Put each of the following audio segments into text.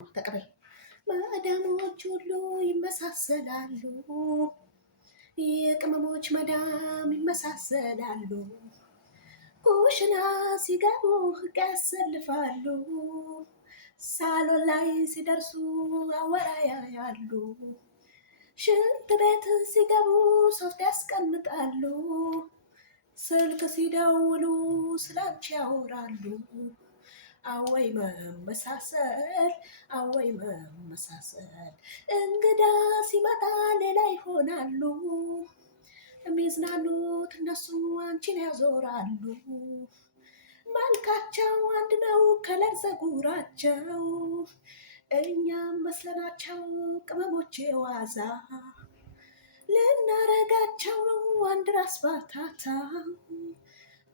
ተቀበል። ማዳሞች ሁሉ ይመሳሰላሉ፣ የቅመሞች መዳም ይመሳሰላሉ። ኩሽና ሲገቡ ሕግ ያሰልፋሉ፣ ሳሎን ላይ ሲደርሱ አወራያያሉ። ሽንት ቤት ሲገቡ ሶፍት ያስቀምጣሉ፣ ስልክ ሲደውሉ ስላንቺ ያወራሉ። አወይ መመሳሰል፣ አወይ መመሳሰል። እንግዳ ሲመጣ ሌላ ይሆናሉ፣ የሚዝናኑት እነሱ አንቺን ያዞራሉ። መልካቸው አንድ ነው ከለር ፀጉራቸው፣ እኛም መስለናቸው ቅመሞች የዋዛ ልናረጋቸው ነው አንድ ራስ ባታታ።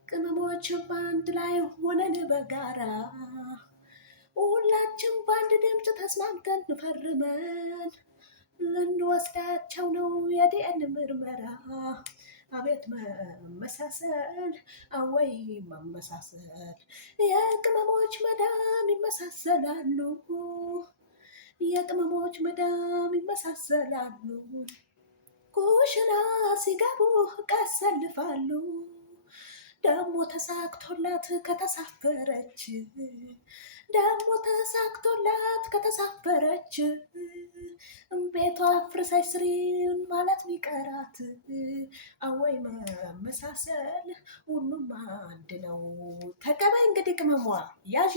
ቅመሞች በአንድ ላይ ሆነን በጋራ ሁላችን በአንድ ድምፅ ተስማምተን ፈርመን ልንወስዳቸው ነው የዲኤን ምርመራ። አቤት መመሳሰል፣ አወይ መመሳሰል። የቅመሞች መዳም ይመሳሰላሉ፣ የቅመሞች መዳም ይመሳሰላሉ። ኩሽና ሲገቡ ሕግ ያሰልፋሉ፣ ደግሞ ተሳክቶላት ከተሳፈረች፣ ደግሞ ተሳክቶላት ከተሳፈረች ቤቷ ፍርሰሽ ስሪን ማለት ሚቀራት። አወይ መመሳሰል፣ ሁሉም አንድ ነው። ተቀበይ እንግዲህ ቅመሟ ያዥ